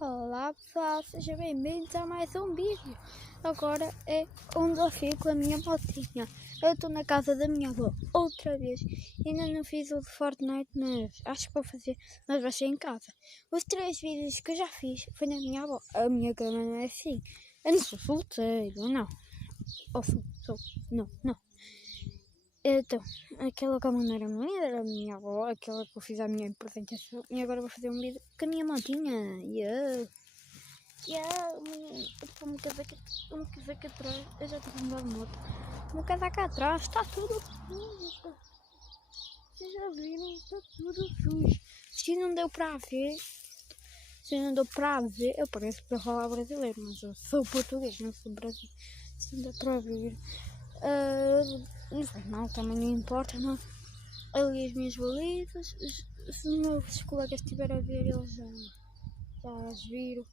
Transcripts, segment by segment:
Olá pessoal, sejam bem-vindos a mais um vídeo. Agora é um desafio com a minha motinha. Eu estou na casa da minha avó outra vez. Ainda não fiz o de Fortnite, mas acho que vou fazer, mas vai ser em casa. Os 3 vídeos que eu já fiz foi na minha avó. A minha cama não é assim. Eu não sou solteiro, não. Ou sou, não. Então, aquela cama não era minha, era a minha avó, aquela que eu fiz à minha apresentação. E agora vou fazer um vídeo com a minha motinha. Um casaco atrás, eu já estou a mudar de moto. Um casaco atrás, está tudo sujo. Vocês já viram? Está tudo sujo. Se não deu para ver, eu pareço para falar brasileiro, mas eu sou português, não sou brasileiro. Se não deu para ver. Não faz mal, também não importa, não. Ali as minhas balizas, se os meus colegas estiverem a ver, eles já as viram.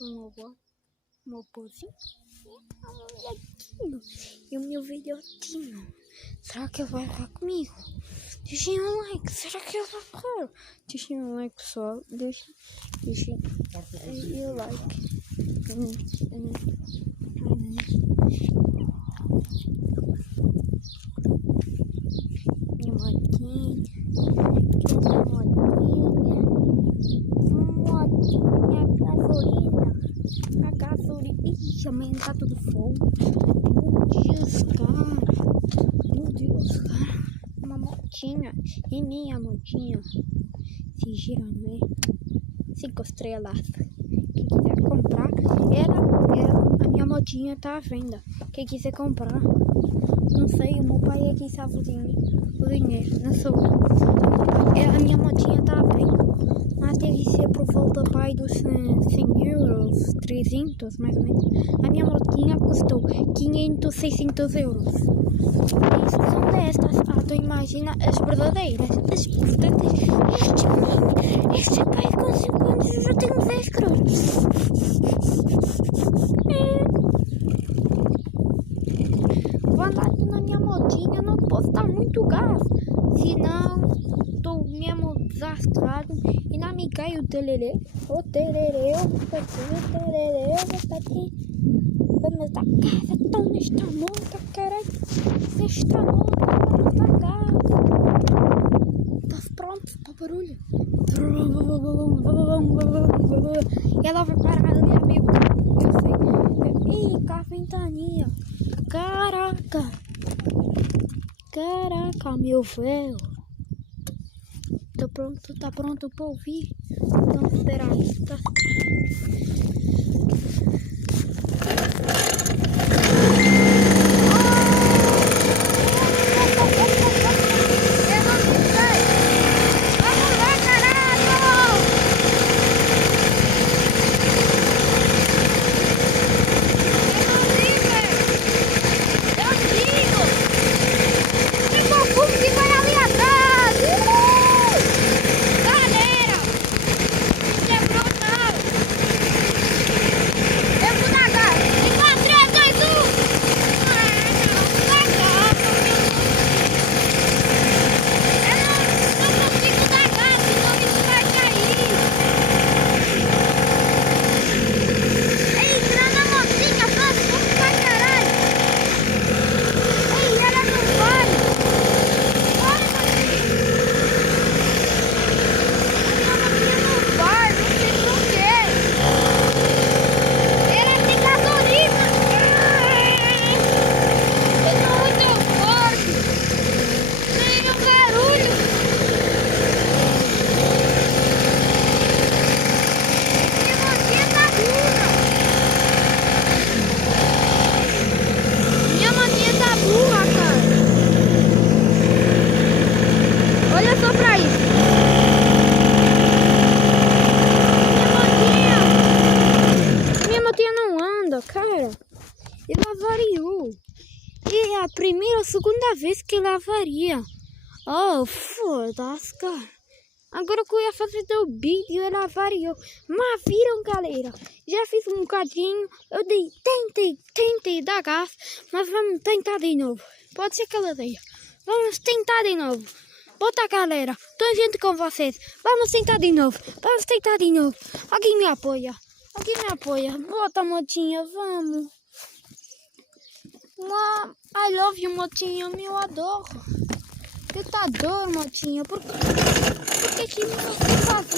O meu pozinho, e o meu velhotinho. Será que ele vai ficar comigo? Deixem um like, será que ele vai correr? Deixem um like, pessoal, deixem o like. Minha motinha, gasolina. Ixi, amanhã tá tudo fogo. Meu Deus, cara. Uma motinha. E minha motinha. Se gira, não é? 5 estrelas. Quem quiser comprar, a minha motinha tá à venda. Quem quiser comprar, não sei, o meu pai é quem sabe o dinheiro, não sou eu. A minha motinha tá à venda. Mas deve ser por volta pai dos 100 euros, 300 mais ou menos. A minha motinha custou 500, 600 euros. Isso são destas. Tu imagina as verdadeiras. As portantas, este pai com 5 anos já tem uns 10 cruzes. Vou andar na minha motinha, não posso dar muito gás. Senão estou mesmo desastrado e não me cai o tererê. O tererê, vamos da casa, então nesta moto, caralho. Nesta moto, vamos da casa. Estás pronto para o barulho? Ela vai parar ali, amigo. Eu sei. Ih, cá a ventania. Caraca, meu velho. Tá pronto para ouvir? Então, espera aí, tá? Olha só pra isso. Minha motinha não anda, cara. Ela variou. E é a primeira ou segunda vez que ela varia. Oh, foda-se, cara. Agora que eu ia fazer o vídeo, ela variou. Mas viram, galera? Já fiz um bocadinho. Eu tentei dar gás. Mas vamos tentar de novo. Pode ser que ela dê. Vamos tentar de novo. Bota, galera. Tô junto com vocês. Vamos tentar de novo. Vamos tentar de novo. Alguém me apoia. Alguém me apoia. Bota, motinha. Vamos. I love you, motinha. Eu adoro. Eu te adoro, motinha. Por que você faz